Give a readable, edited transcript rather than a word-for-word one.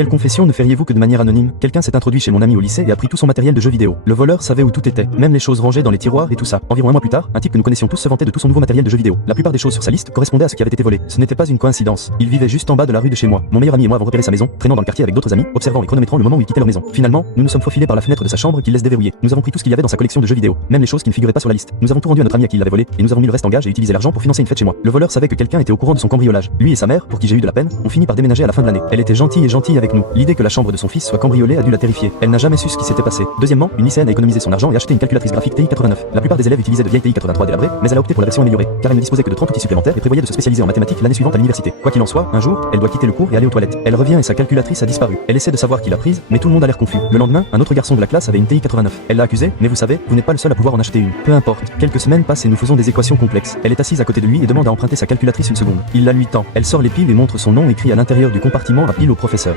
Quelle confession ne feriez-vous que de manière anonyme? Quelqu'un s'est introduit chez mon ami au lycée et a pris tout son matériel de jeux vidéo. Le voleur savait où tout était, même les choses rangées dans les tiroirs et tout ça. Environ un mois plus tard, un type que nous connaissions tous se vantait de tout son nouveau matériel de jeux vidéo. La plupart des choses sur sa liste correspondaient à ce qui avait été volé. Ce n'était pas une coïncidence. Il vivait juste en bas de la rue de chez moi. Mon meilleur ami et moi avons repéré sa maison, traînant dans le quartier avec d'autres amis, observant et chronométrant le moment où il quittait leur maison. Finalement, nous nous sommes faufilés par la fenêtre de sa chambre qu'il laisse déverrouiller. Nous avons pris tout ce qu'il y avait dans sa collection de jeux vidéo, même les choses qui ne figuraient pas sur la liste. Nous avons tout rendu à notre ami à qui il l'avait volé et nous avons mis le reste en gage et utilisé l'argent pour financer une fête chez moi. Le voleur savait que quelqu'un était au courant de son cambriolage. Lui et sa mère, pour qui j'ai eu de la peine, ont fini par déménager à la fin de l'année. Elle était gentille avec nous. L'idée que la chambre de son fils soit cambriolée a dû la terrifier. Elle n'a jamais su ce qui s'était passé. Deuxièmement, une lycéenne a économisé son argent et acheté une calculatrice graphique TI 89. La plupart des élèves utilisaient de vieilles TI 83 délabrées, mais elle a opté pour la version améliorée, car elle ne disposait que de 30 outils supplémentaires et prévoyait de se spécialiser en mathématiques l'année suivante à l'université. Quoi qu'il en soit, un jour, elle doit quitter le cours et aller aux toilettes. Elle revient et sa calculatrice a disparu. Elle essaie de savoir qui l'a prise, mais tout le monde a l'air confus. Le lendemain, un autre garçon de la classe avait une TI 89. Elle l'a accusé, mais vous savez, vous n'êtes pas le seul à pouvoir en acheter une. Peu importe. Quelques semaines passent et nous faisons des équations complexes. Elle est assise à côté de lui et demande à emprunter sa calculatrice une seconde. Il la lui tend. Elle sort les piles et montre son nom écrit à l'intérieur du compartiment à pile au professeur.